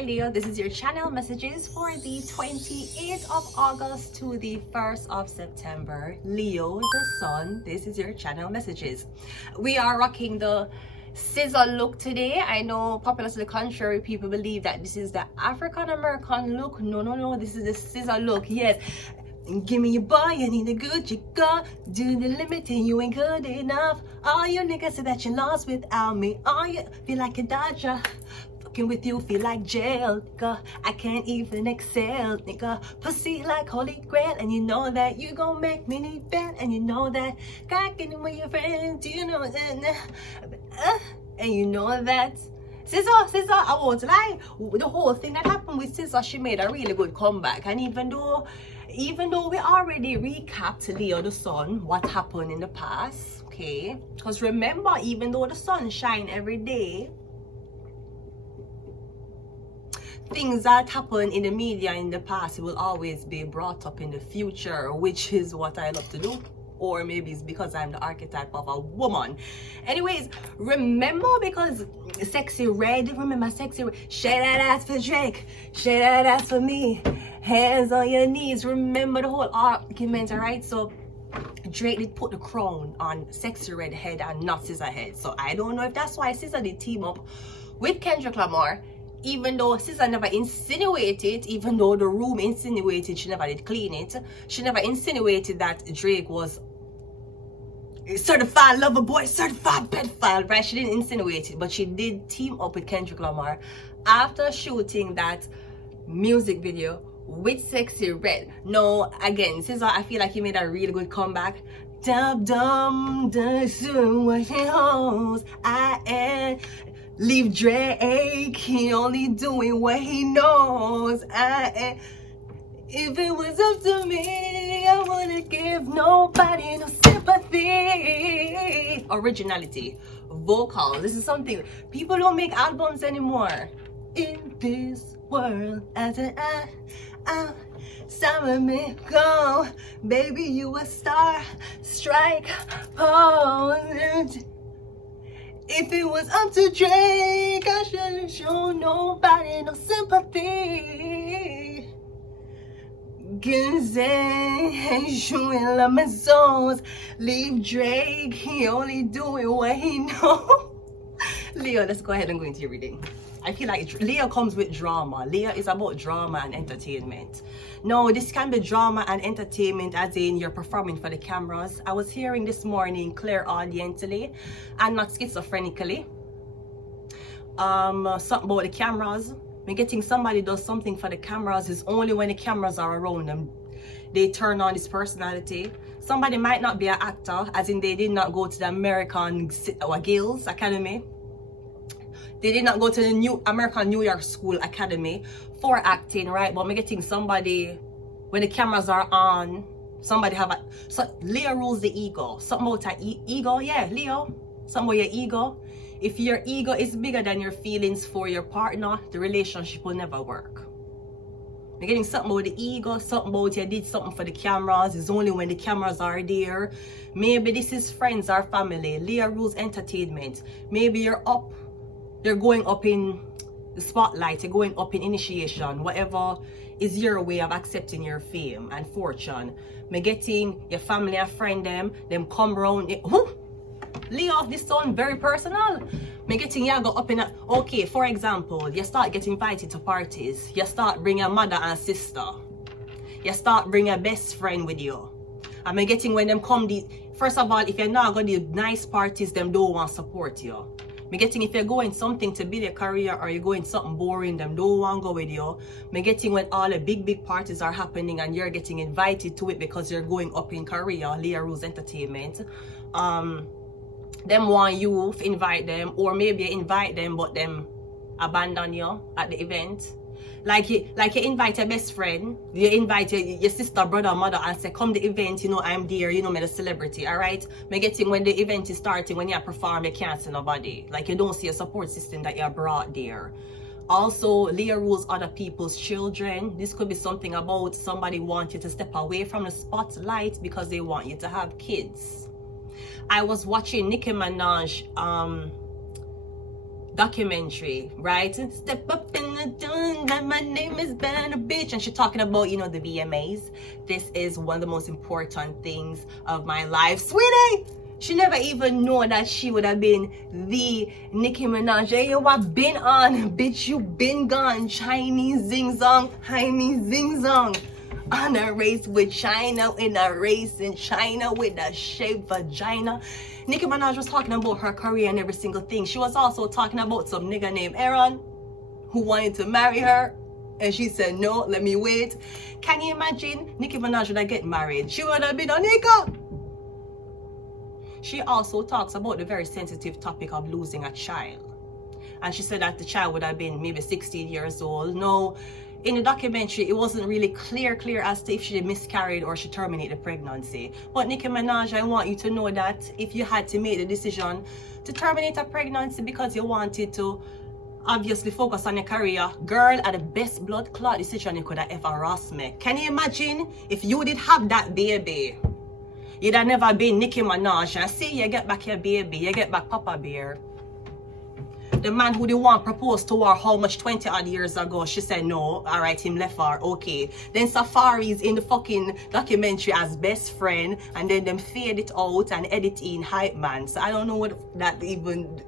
Hi Leo, this is your channel messages for the 28th of August to the 1st of September. Leo the Sun, this is your channel messages. We are rocking the scissor look today. I know popular to the contrary, people believe that this is the African American look. No, this is the scissor look. Yes. Give me your boy, you need a good, you go do the limit and you ain't good enough. All you niggas say that you lost without me. All you feel like a dodger. Fucking with you feel like jail, nigga. I can't even excel, nigga. Pussy like holy grail, and you know that you gon' make me need bad, and you know that God getting with your friends, you know that, and you know that. Scissor, I won't lie. The whole thing that happened with Scissor, she made a really good comeback. And even though we already recapped Leo the Sun, what happened in the past, okay? Because remember, even though the sun shine every day, things that happen in the media in the past will always be brought up in the future, which is what I love to do. Or maybe it's because I'm the archetype of a woman. Anyways, remember, because Sexy Red, remember Sexy Red, shake that ass for Drake, shake that ass for me, hands on your knees. Remember the whole argument, alright? So Drake did put the crown on Sexy Red head and not Scissor head. So I don't know if that's why Scissor did team up with Kendrick Lamar, even though Scissor never insinuated, even though the room insinuated, she never did clean it. She never insinuated that Drake was certified lover boy, certified pedophile, right? She didn't insinuate it, but she did team up with Kendrick Lamar after shooting that music video with Sexy Red. No, again, Scissor, I feel like he made a really good comeback. Dum dum dum, what he holds, I am. Leave Drake, he only doing what he knows. I am. If it was up to me, I wouldn't give nobody no sympathy. Originality, vocal. This is something people don't make albums anymore. In this world, as an some me go, baby, you a star, strike pose. If it was up to Drake, I shouldn't show nobody no sympathy. Leave Drake, he only doing what he know. Leo, let's go ahead and go into your reading. I feel like Leo comes with drama. Leo is about drama and entertainment. No, this can be drama and entertainment as in you're performing for the cameras. I was hearing this morning clairaudiently and not schizophrenically. Something about the cameras. When getting somebody does something for the cameras is only when the cameras are around them. They turn on this personality. Somebody might not be an actor, as in they did not go to the American Guilds Academy. They did not go to the American New York School Academy for acting, right? But I'm getting somebody, when the cameras are on, somebody have a, so Leo rules the ego. Something about an ego, yeah, Leo. Something about your ego. If your ego is bigger than your feelings for your partner, the relationship will never work. You're getting something about the ego, something about you did something for the cameras. It's only when the cameras are there. Maybe this is friends or family. Leo rules entertainment. Maybe you're going up in the spotlight, you're going up in initiation, whatever is your way of accepting your fame and fortune. Me getting your family and friend them come round. Leo of this Sun, very personal. Me getting you go up in a, okay, for example, you start getting invited to parties. You start bringing your mother and sister. You start bringing a best friend with you. And me getting when them come, first of all, if you're not going to nice parties, them don't want to support you. Me getting if you're going something to build your career or you're going something boring, them don't want to go with you. Me getting when all the big parties are happening and you're getting invited to it because you're going up in career, Leo rules entertainment. Them want you to invite them, or maybe you invite them but them abandon you at the event. Like you invite your best friend, you invite your sister, brother, mother and say, come the event, you know I'm there, you know me the celebrity, alright? Me getting when the event is starting, when you perform, you can't see nobody. Like you don't see a support system that you brought there. Also, Leo rules other people's children. This could be something about somebody want you to step away from the spotlight because they want you to have kids. I was watching Nicki Minaj documentary, right? Step up in the dune, that my name is Banner Bitch. And she's talking about, you know, the VMAs. This is one of the most important things of my life. Sweetie! She never even know that she would have been the Nicki Minaj. Hey, you have been on, bitch, you been gone. Chinese zing zong, Chinese zing zong. On a race with China, in a race in China with a shaped vagina. Nicki Minaj was talking about her career and every single thing. She was also talking about some nigga named Aaron who wanted to marry her. And she said, no, let me wait. Can you imagine? Nicki Minaj would have get married. She would have been a nigga. She also talks about the very sensitive topic of losing a child. And she said that the child would have been maybe 16 years old. No, in the documentary, it wasn't really clear as to if she miscarried or she terminated the pregnancy. But Nicki Minaj, I want you to know that if you had to make the decision to terminate a pregnancy because you wanted to obviously focus on your career, girl, are the best blood clot decision you could have ever asked me. Can you imagine if you did have that baby? You'd have never been Nicki Minaj. And see, you get back your baby, you get back Papa Bear. The man who the one proposed to her how much 20 odd years ago, she said no, alright, him left her, okay. Then Safari's in the fucking documentary as best friend, and then them fade it out and edit in hype man. So I don't know what that even...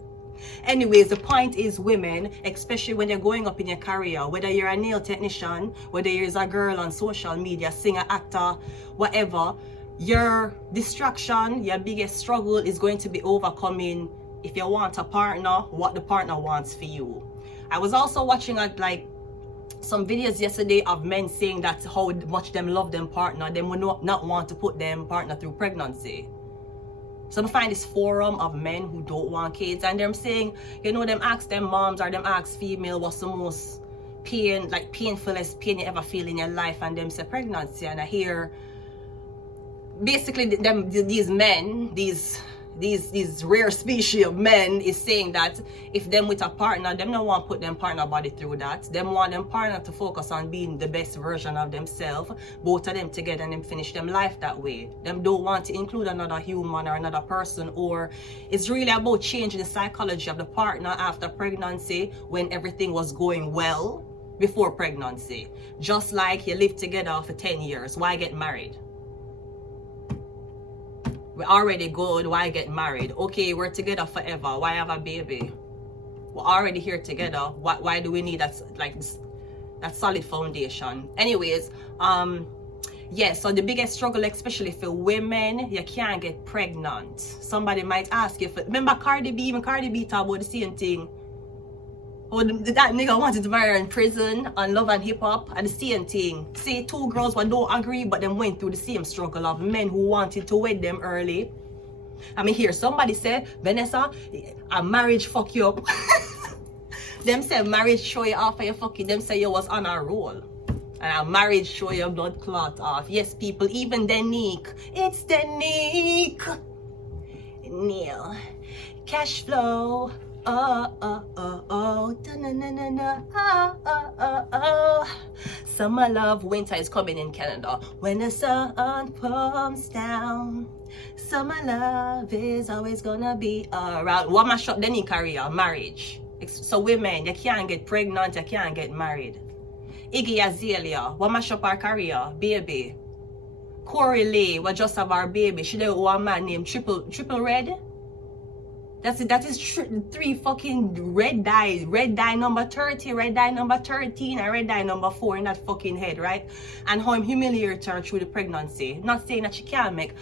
Anyways, the point is women, especially when you're going up in your career, whether you're a nail technician, whether you're a girl on social media, singer, actor, whatever, your distraction, your biggest struggle is going to be overcoming if you want a partner, what the partner wants for you. I was also watching like some videos yesterday of men saying that how much them love them partner, them would not want to put them partner through pregnancy. So I find this forum of men who don't want kids, and them saying, you know, them ask them moms or them ask female what's the most painfulest pain you ever feel in your life, and them say pregnancy. And I hear basically these men, these rare species of men is saying that if them with a partner, them don't want to put them partner body through that. Them want them partner to focus on being the best version of themselves, both of them together, and them finish them life that way. Them don't want to include another human or another person, or it's really about changing the psychology of the partner after pregnancy when everything was going well before pregnancy. Just like you live together for 10 years, why get married? We're already good, why get married? Okay, we're together forever, why have a baby? We're already here together, why do we need that solid foundation? Anyways, yeah, so the biggest struggle, especially for women, you can't get pregnant. Somebody might ask you, remember Cardi B talk about the same thing. Oh, that nigga wanted to marry her in prison on Love and Hip Hop, and the same thing. Say two girls who don't agree, but them went through the same struggle of men who wanted to wed them early. I mean, hear somebody say, Vanessa, a marriage fuck you up. Them say marriage show you off for your fucking. Them say you was on a roll. And a marriage show your blood clot off. Yes, people, even Denique. It's Denique. Neil. Cash flow. Oh, oh, oh, oh, da-na-na-na-na, oh, oh, oh, oh. Summer love, winter is coming in Canada. When the sun comes down, summer love is always gonna be around. What mash up then in career? Marriage. So women, you can't get pregnant, you can't get married. Iggy Azalea, what mash up our career? Baby. Corey Lee, we just have our baby. She did one man named Triple Red. That's it. That is three fucking red dye number 30, red dye number 13, and red dye number 4 in that fucking head, right? And how I'm humiliated her through the pregnancy. Not saying that she can't make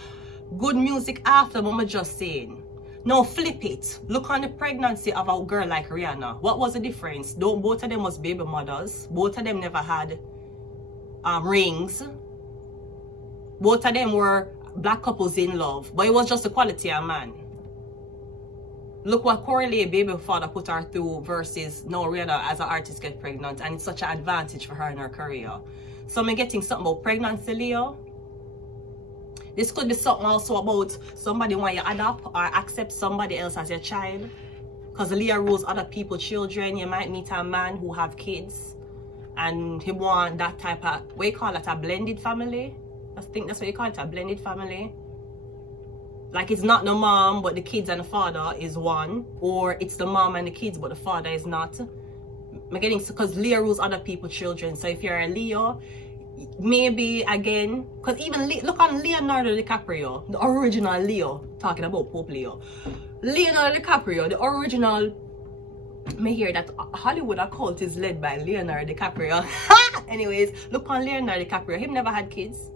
good music after, but I'm just saying. No, flip it. Look on the pregnancy of a girl like Rihanna. What was the difference? Both of them was baby mothers. Both of them never had rings. Both of them were black couples in love. But it was just the quality of man. Look what Corey baby father put her through versus no Rihanna as an artist get pregnant, and it's such an advantage for her in her career. So I'm getting something about pregnancy, Leo. This could be something also about somebody want you adopt or accept somebody else as your child. Because Leo rules other people's children. You might meet a man who have kids and he want that type of, what you call it, a blended family. I think that's what you call it, a blended family. Like it's not the mom but the kids and the father is one, or it's the mom and the kids but the father is not. I'm getting, because Leo rules other people's children. So if you're a Leo, maybe again, because even look on Leonardo DiCaprio, the original Leo, talking about Pope Leo. Leonardo DiCaprio, the original. Me hear that Hollywood occult is led by Leonardo DiCaprio. Anyways, look on Leonardo DiCaprio. He never had kids.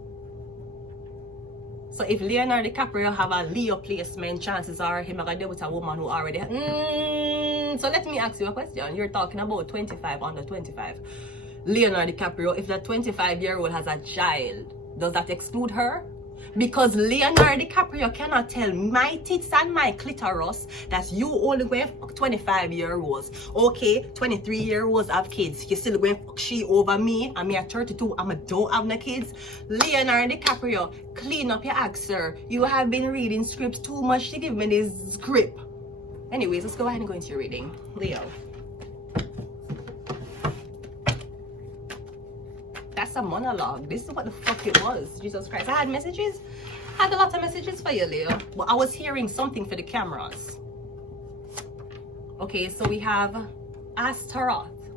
So if Leonardo DiCaprio have a Leo placement, chances are he might deal with a woman who already had. So let me ask you a question. You're talking about 25 under 25. Leonardo DiCaprio, if that 25-year-old has a child, does that exclude her? Because Leonardo DiCaprio cannot tell my tits and my clitoris that you only going fuck 25-year-olds. Okay, 23-year-olds have kids. You still going fuck she over me, and me at 32, I don't have no kids. Leonardo DiCaprio, clean up your act, sir. You have been reading scripts too much to give me this script. Anyways, let's go ahead and go into your reading. Leo. That's a monologue. This is what the fuck it was. Jesus Christ. I had messages. I had a lot of messages for you, Leo. But I was hearing something for the cameras. Okay, so we have Astaroth.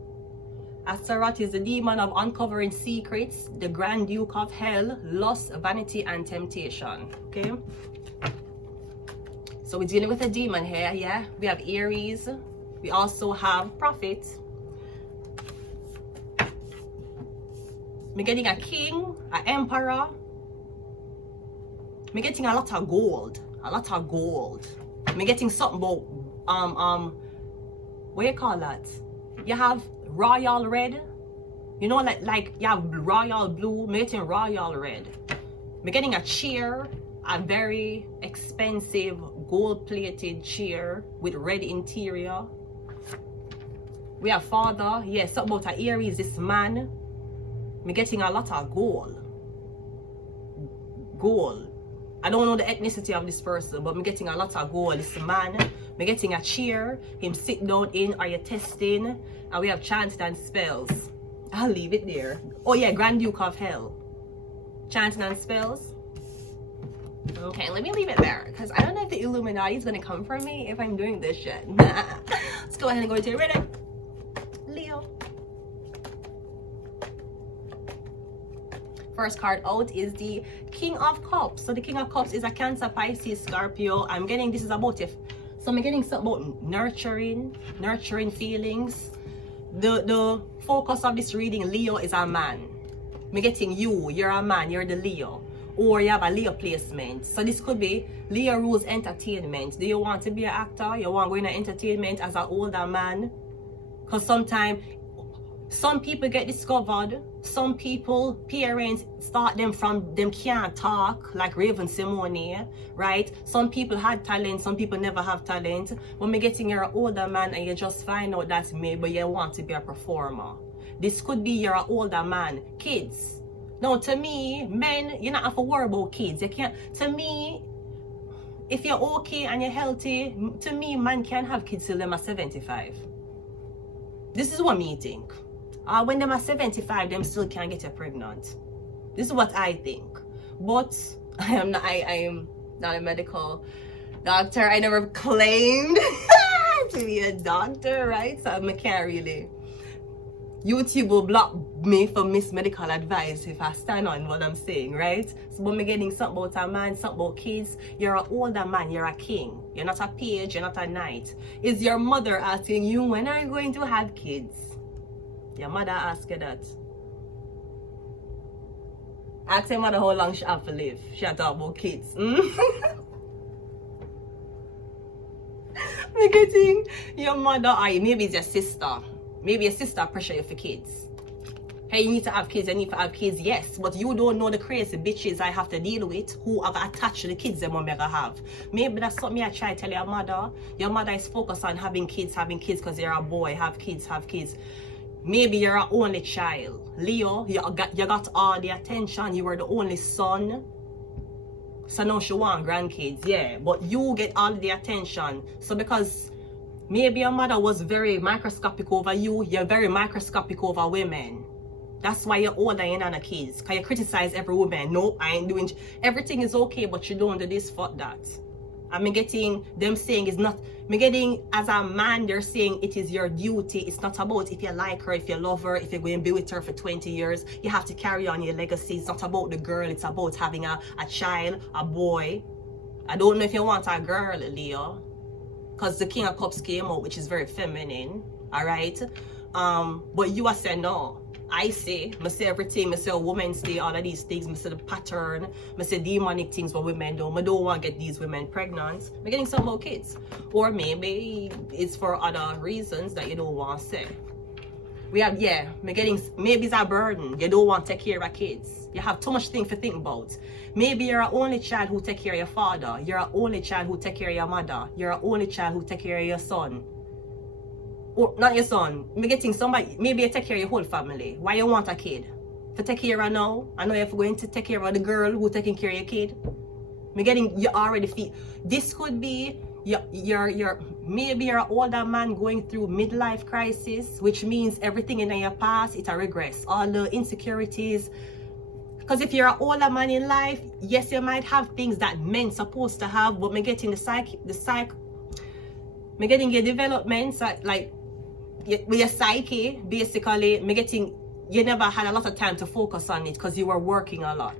Astaroth is the demon of uncovering secrets, the Grand Duke of Hell, lust, vanity, and temptation. Okay? So we're dealing with a demon here, yeah? We have Aries. We also have Prophet. I'm getting a king, an emperor. I'm getting a lot of gold. A lot of gold. I'm getting something about what you call that? You have royal red. You know, like you have royal blue. I'm getting royal red. I'm getting a chair, a very expensive gold-plated chair with red interior. We have father. Yes, something about an Aries, this man. I'm getting a lot of gold. Gold. I don't know the ethnicity of this person, but I'm getting a lot of gold. This man. I'm getting a chair. Him sit down in. Are you testing? And we have chanting and spells. I'll leave it there. Oh yeah, Grand Duke of Hell. Chanting and spells. Okay, let me leave it there, because I don't know if the Illuminati is going to come for me if I'm doing this shit. Let's go ahead and go into your reading. Leo. First card out is the King of Cups. So the King of Cups is a Cancer, Pisces, Scorpio. I'm getting, this is about if, so I'm getting something about nurturing feelings. The focus of this reading, Leo, is a man. I'm getting you're a man, you're the Leo. Or you have a Leo placement. So this could be Leo rules entertainment. Do you want to be an actor? You want to go into entertainment as an older man? Because sometimes some people get discovered. Some people, parents start them from them can't talk, like Raven Simone, right? Some people had talent, some people never have talent. When you're getting your older man and you just find out that maybe you want to be a performer. This could be you're an older man. Kids. Now, to me, men, you don't have to worry about kids. You can't, to me, if you're okay and you're healthy, to me, man can have kids till them are 75. This is what me think. When them are 75, them still can't get you pregnant. This is what I think. But I am not a medical doctor. I never claimed to be a doctor, right? So I can't really. YouTube will block me for medical advice if I stand on what I'm saying, right? So when I'm getting something about a man, something about kids, you're an older man, you're a king. You're not a page, you're not a knight. Is your mother asking you, when are you going to have kids? Your mother asked you that. Ask your mother how long she have to live. She had to talk about kids. I'm getting your mother, or maybe it's your sister. Maybe your sister pressure you for kids. Hey, you need to have kids, you need to have kids, yes. But you don't know the crazy bitches I have to deal with who have attached to the kids that mom ever have. Maybe that's something I try to tell your mother. Your mother is focused on having kids because you're a boy. Have kids. Maybe you're an only child. Leo, you got all the attention. You were the only son. So now she want grandkids, yeah. But you get all the attention. So because maybe your mother was very microscopic over you, you're very microscopic over women. That's why you're older and you're not kids. Because you criticize every woman. No, I ain't doing, everything is okay, but you don't do this, fuck that. I'm getting them saying it's not, me getting as a man, they're saying it is your duty. It's not about if you like her, if you love her, if you're going to be with her for 20 years, you have to carry on your legacy. It's not about the girl, it's about having a child, a boy. I don't know if you want a girl, Leo, because the King of Cups came out, which is very feminine, all right? But you are saying no. I say everything, I say a woman stay, all of these things, I say the pattern, I say demonic things what women do. I don't want to get these women pregnant. I'm getting some more kids. Or maybe it's for other reasons that you don't want to say. We have, yeah, I'm getting, maybe it's a burden. You don't want to take care of kids. You have too much things to think about. Maybe you're an only child who take care of your father. You're an only child who take care of your mother. You're an only child who take care of your son. Or not your son, me getting somebody, maybe you take care of your whole family. Why you want a kid? For take care of now? I know you're going to take care of the girl who taking care of your kid. Me getting, you already feel, this could be, maybe you're an older man going through midlife crisis, which means everything in your past, it a regress. All the insecurities. Because if you're an older man in life, yes, you might have things that men supposed to have, but me getting me getting your developments, like, with your psyche, basically, me getting, you never had a lot of time to focus on it because you were working a lot.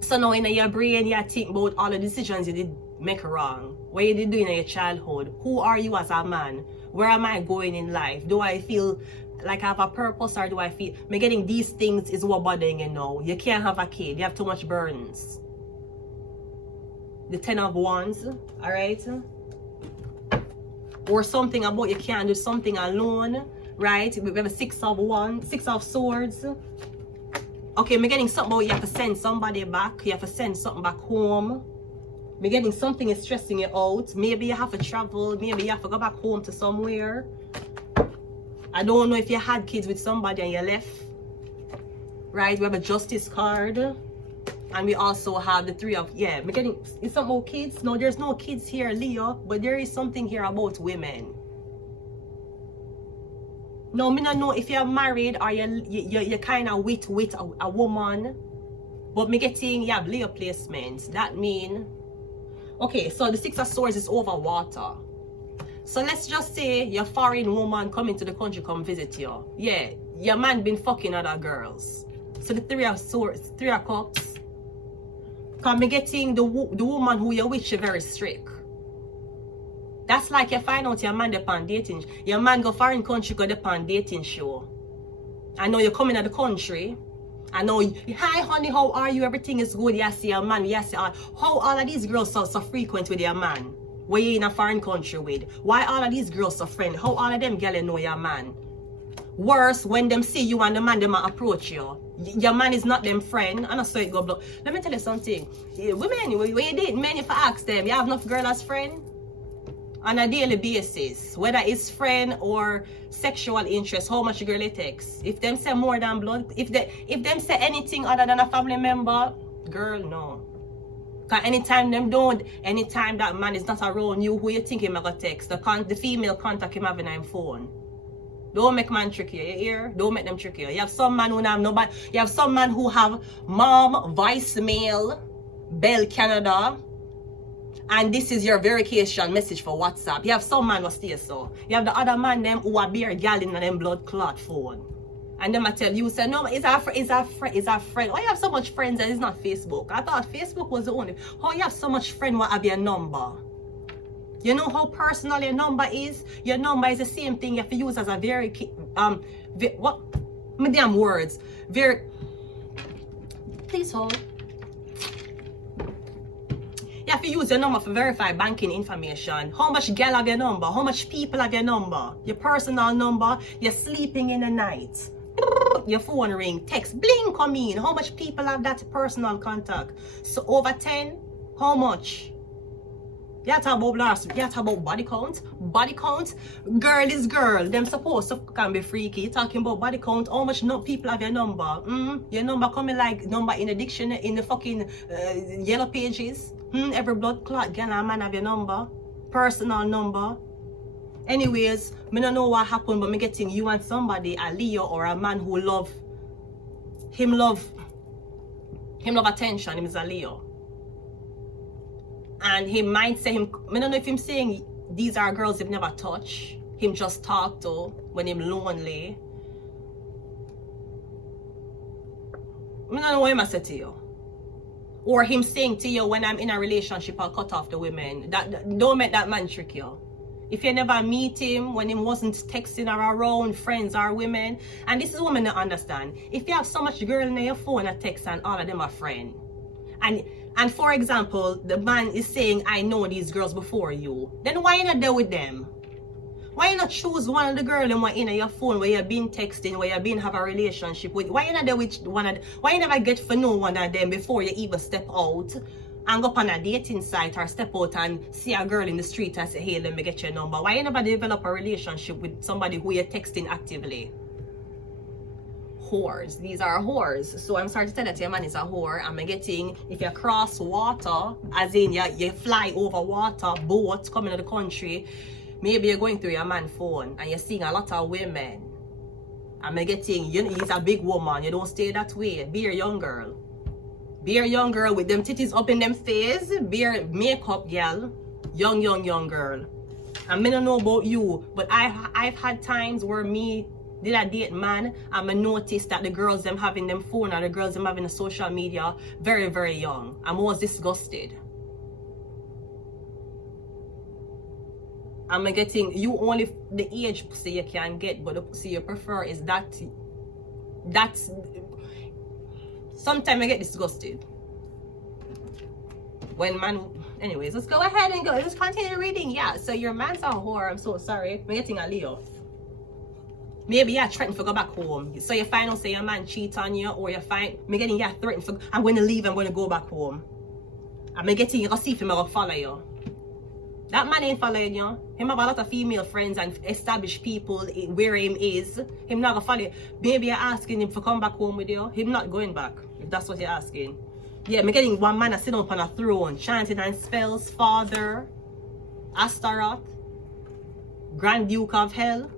So now in your brain, you think about all the decisions you did make wrong. What you did do in your childhood. Who are you as a man? Where am I going in life? Do I feel like I have a purpose, or do I feel, me getting these things is what bothering you now. You can't have a kid. You have too much burdens. The 10 of Wands, all right? Or something about you can't do something alone, right? We have a 6 of Wands, 6 of Swords. Okay, me getting something about you have to send somebody back. You have to send something back home. Me getting something is stressing you out. Maybe you have to travel. Maybe you have to go back home to somewhere. I don't know if you had kids with somebody and you left, right? We have a Justice card. And we also have the 3 of, yeah, we're getting, it's something about kids. No, there's no kids here, Leo, but there is something here about women. No, me not know if you're married or you're kind of with a woman, but me getting, you have Leo placements. That mean, okay, so the 6 of Swords is over water. So let's just say your foreign woman coming to the country come visit you. Yeah, your man been fucking other girls. So the 3 of Swords, 3 of Cups. Because me getting the woman who you're with, she very strict. That's like you find out your man depend dating. Your man go foreign country go depend dating show. I know you're coming to the country. I know, hi honey, how are you? Everything is good. You see your man. You see how all of these girls so frequent with your man. Where you in a foreign country with. Why all of these girls so friendly? How all of them girls know your man? Worse, when them see you and the man them approach you. Your man is not them friend, and I saw it go block. Let me tell you something. Women, when you date men, if I ask them, you have enough girl as friend? On a daily basis, whether it's friend or sexual interest, how much girl it takes. If them say more than blood, if them say anything other than a family member, girl, no. Cause anytime that man is not around you, who you think him gonna text? The female contact him having on phone. Don't make man trick you, you hear? Don't make them trick you. You have some man who have nobody. You have some man who have mom, voicemail, Bell Canada, and this is your verification message for WhatsApp. You have some man who stay so. You have the other man them who are beer gal in them blood clot phone. And them I tell you, say, no, it's our friend. Why you have so much friends and it's not Facebook? I thought Facebook was the only. How you have so much friend what have your number? You know how personal your number is? Your number is the same thing you have to use as a what? Medium words. Please hold. You have to use your number for verify banking information. How much gal have your number? How much people have your number? Your personal number. You're sleeping in the night. Your phone ring. Text. Bling come in. How much people have that personal contact? So over 10? How much? You talk about blast, you talk about body count. Body count, girl is girl. Them supposed to can be freaky. You talking about body count, how much people have your number? Your number coming like number in the dictionary, in the fucking yellow pages. Every blood clot girl and man have your number. Personal number. Anyways, me don't know what happened, but me getting you and somebody, a Leo or a man who love attention. Him is a Leo. And he might say him, I don't know if him saying these are girls he've never touched. Him just talk to when him lonely. I don't know what I say to you. Or him saying to you, when I'm in a relationship, I'll cut off the women. That don't make that man trick you. If you never meet him, when he wasn't texting or around friends or women, and this is women to understand. If you have so much girl in your phone and text and all of them are friends, and for example, the man is saying, I know these girls before you, then why you not there with them? Why you not choose one of the girls and in your phone where you've been texting, where you've been have a relationship with? Why you not there with one of why you never get to know one of them before you even step out and go up on a dating site or step out and see a girl in the street and say, hey, let me get your number? Why you never develop a relationship with somebody who you're texting actively? Whores. These are whores. So I'm sorry to tell that your man is a whore. I'm getting, if you cross water, as in you fly over water, boats coming to the country, maybe you're going through your man's phone and you're seeing a lot of women. I'm getting, you know, he's a big woman. You don't stay that way. Be a young girl. Be a young girl with them titties up in them face. Be a makeup girl. Young girl. I may not know about you, but I've had times where me did I date man and I noticed that the girls them having them phone or the girls them having the social media very, very young. I was disgusted. I'm getting, you only the age pussy you can get, but the pussy you prefer is that's sometimes I get disgusted when man. Anyways, let's go ahead and go. Let's continue reading. Yeah, so your man's a whore. I'm so sorry. I'm getting a Leo. Maybe you're threatening to go back home. So you find out say your man cheat on you, or you find me getting you're threatening for I'm going to leave, I'm going to go back home. I'm getting you to see if him ever follow you. That man ain't following you. Him have a lot of female friends and established people where him is. Him not gonna follow you. Maybe you're asking him to come back home with you. Him not going back, if that's what you're asking. Yeah, me getting one man sitting up on a throne, chanting and spells, Father, Astaroth, Grand Duke of Hell.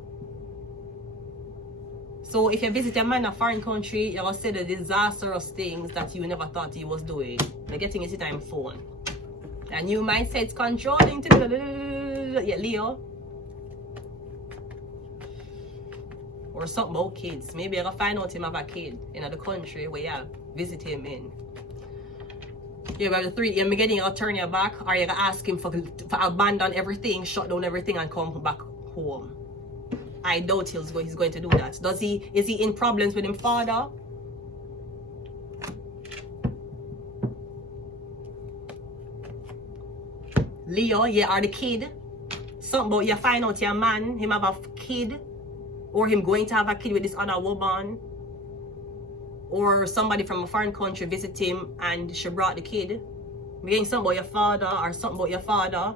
So if you visit a man in a foreign country, you're gonna say the disastrous things that you never thought he was doing. You're getting it in phone. A new mindset's controlling to yeah, Leo. Or something about kids. Maybe you're gonna find out him have a kid in the country where you visit him in. You're about the three, you're getting to turn your back, or you're gonna ask him for abandon everything, shut down everything and come back home. I doubt he's going to do that. Is he in problems with his father? Leo, you are the kid. Something about you find out your man, him have a kid, or him going to have a kid with this other woman, or somebody from a foreign country visit him and she brought the kid. We're getting something about your father, or something about your father.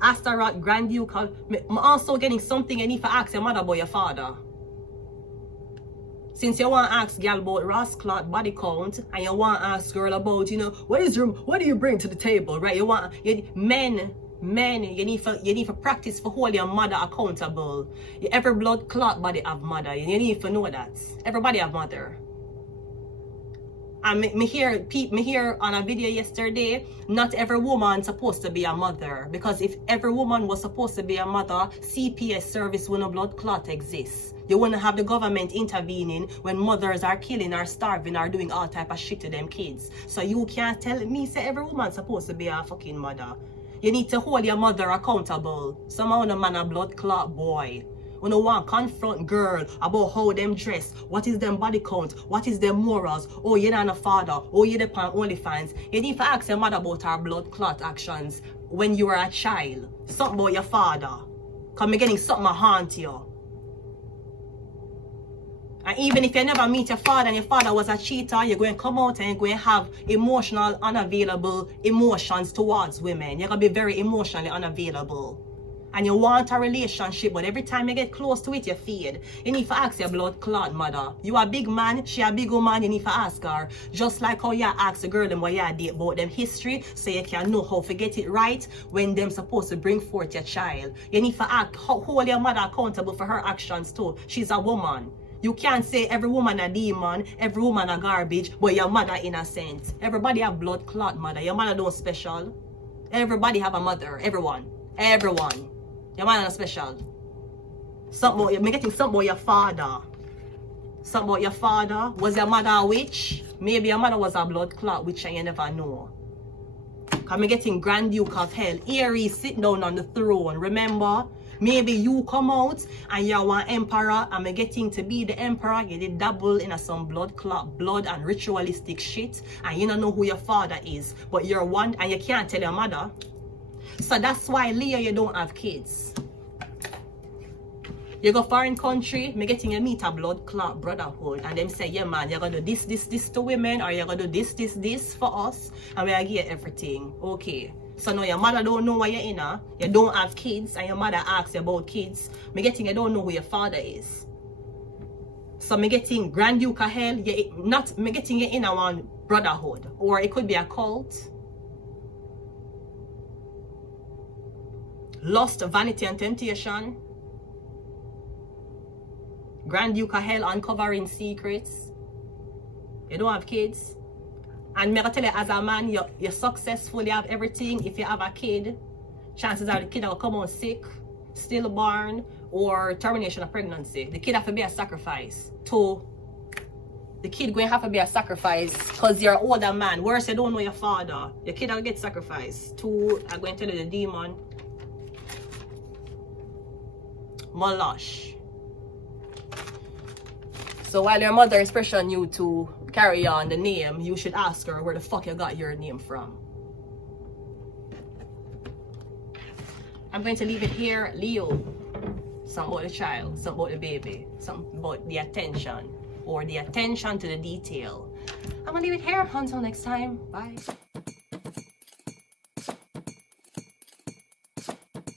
Astaroth, Grand Duke. I'm also getting something you need to ask your mother about your father. Since you want to ask girl about Ross clot body count, and you want to ask girl about, you know, what do you bring to the table, right? Men, you need to practice for hold your mother accountable. Every blood clot body have mother. You need to know that. Everybody have mother. And me hear on a video yesterday, not every woman supposed to be a mother. Because if every woman was supposed to be a mother, CPS service when a blood clot exists. You wouldn't have the government intervening when mothers are killing or starving or doing all type of shit to them kids. So you can't tell me say every woman supposed to be a fucking mother. You need to hold your mother accountable. Some of them man a blood clot boy. You don't want to confront girl about how them dress, what is them body count, what is them morals, oh you're not a father, oh you're the OnlyFans. You need to ask your mother about her blood clot actions when you were a child. Something about your father. Because you're getting something to haunt you. And even if you never meet your father and your father was a cheater, you're going to come out and you're going to have emotional, unavailable emotions towards women. You're going to be very emotionally unavailable. And you want a relationship, but every time you get close to it, you fade. You need to ask your blood clot mother. You a big man, she a big woman, you need to ask her. Just like how you ask the girl them what you date about them history, so you can know how to get it right when them supposed to bring forth your child. You need to hold your mother accountable for her actions too. She's a woman. You can't say every woman a demon, every woman a garbage, but your mother innocent. Everybody have blood clot mother. Your mother don't special. Everybody have a mother. Everyone. Everyone. Your man is special. Something about, me getting something about your father. Something about your father. Was your mother a witch? Maybe your mother was a blood clot witch and you never know. Cause me getting Grand Duke of Hell. Aries sit down on the throne. Remember? Maybe you come out and you're one emperor and me getting to be the emperor. You did dabble in some blood clot, blood and ritualistic shit. And you don't know who your father is. But you're one and you can't tell your mother. So that's why, Leo, you don't have kids. You go foreign country, me getting you meet a blood clot brotherhood, and them say, yeah man, you're gonna do this to women, or you're gonna do this for us, and we are give you everything. Okay. So now your mother don't know why you're in her, you don't have kids, and your mother asks you about kids. Me getting you don't know who your father is. So me getting Grand Duke of Hell, me getting you in a one brotherhood, or it could be a cult. Lust, vanity, and temptation. Grand Duke of Hell, uncovering secrets. You don't have kids. And me tell you, as a man, you're successful, you have everything. If you have a kid, chances are the kid will come out sick, stillborn, or termination of pregnancy. The kid have to be a sacrifice. The kid going to have to be a sacrifice because you're an older man. Worse, you don't know your father. Your kid will get sacrificed. I'm going to tell you the demon. Molosh. So while your mother is pressuring you to carry on the name, you should ask her where the fuck you got your name from. I'm going to leave it here. Leo. Something about the child, something about the baby, something about the attention, or the attention to the detail. I'm going to leave it here. Until next time. Bye.